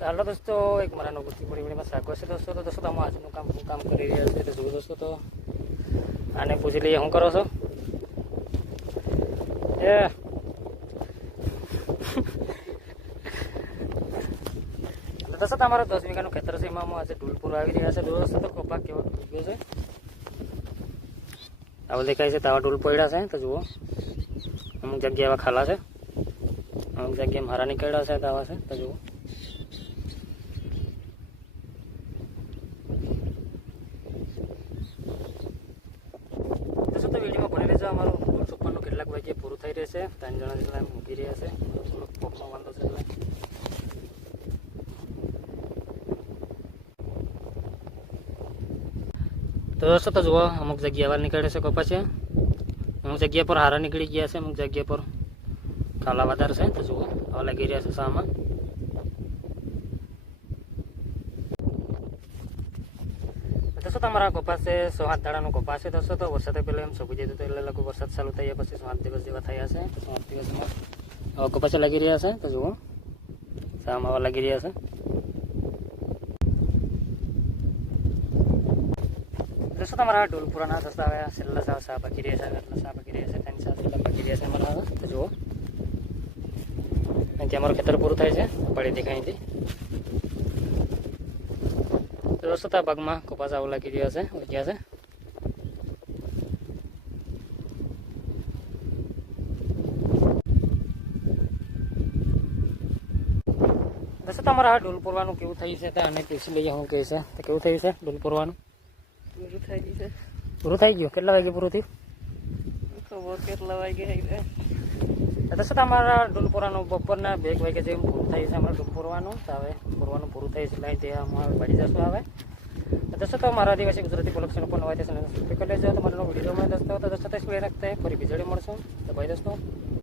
હાલો દોસ્તો, એક મારા નોકરી પડી સ્વાગત છે દોસ્તો. તો દોસ્તો તમે આજનું કામ કરી રહ્યા છે તો જુઓ દોસ્તો. તો આને પૂછી લઈએ શું કરો છો એ દોસ્તો. તમારો 10 વીઘાનું ખેતર છે, એમાં આજે ઢૂલપુર આવી રહ્યા છે દોસ્તો. તો કપાક કેવો ઢૂલ છે, આવું દેખાય છે. તાવા ઢૂલ પડ્યા છે તો જુઓ. અમુક જગ્યા એવા ખાલા છે, અમુક જગ્યાએ મારા નીકળ્યા છે તાવા છે તો જુઓ. તો વિડીયોમાં ભણી લેજો. અમારું ઢોલ ચોપ્પાનું કેટલાક વાગ્યે પૂરું થઈ રહેશે. 3 જણા જેટલા મૂકી રહ્યા છે. થોડોક પોપનો વાંધો છે એટલે તો દોસ્તો તો જુઓ, અમુક જગ્યા એવા નીકળે છે કપા છે, અમુક જગ્યા પર હારા નીકળી ગયા છે, અમુક જગ્યા પર ખાલા વધારે છે તો જુઓ. આવા લાગી રહ્યા છે સામાં. દોસ્તો તમારા કપાસ છે 6-7 દાડાનો કપાસ છે દોસ્તો. તો વરસાદે પહેલાં એમ સૂકી જતું, તો એટલે લગભગ વરસાદ ચાલુ થયા પછી 7 દિવસ જેવા થયા છે. તો 7 દિવસમાં આવા કપાસ લાગી રહ્યા છે તો જુઓ. સામ આવા લાગી રહ્યા છે. દોસ્તો તમારા ઢોલપુરાના દોસ્તો હવે છેલ્લા સા બાકી રહ્યા છે, એટલા સા બાકી રહ્યા છે, 3 સા જેટલા બાકી રહ્યા છે અમારા. તો જુઓ, અહીંથી અમારું ખેતર પૂરું થાય છે પડી દેખાયથી. દોસ્તો આ ભાગમાં કપાસ આવું લાગી રહ્યા છે, ઉગ્યા છે. દોસ્તો તમારા આ ઢોલ પૂરવાનું કેવું થયું છે તો આને પૂછી લઈએ શું કહે છે. તો કેવું થયું છે ઢોલ પૂરવાનું? પૂરું થઈ ગયું છે. પૂરું થઈ ગયું? કેટલા વાગે પૂરું થયું? ખબર કેટલા વાગે આવી. દોસ્તો તમારા ઢોલ પૂરવાનું બપોરના 2 વાગે જેવું પૂરું થાય છે અમારે ઢોલ પૂરવાનું. તો હવે પૂરવાનું પૂરું થાય છે એટલે તે અમારે પડી જશું હવે. દોસ્તો તો મારા આદિવાસી ગુજરાતી પ્રોડક્શન પણ હોય છે, સબસ્ક્રાઈબ કરી લેજો. તમારો વિડીયો મળે દોસ્તો. તો દોસ્તો તો ફરી બીજે મળશું તો ભાઈ દોસ્તો.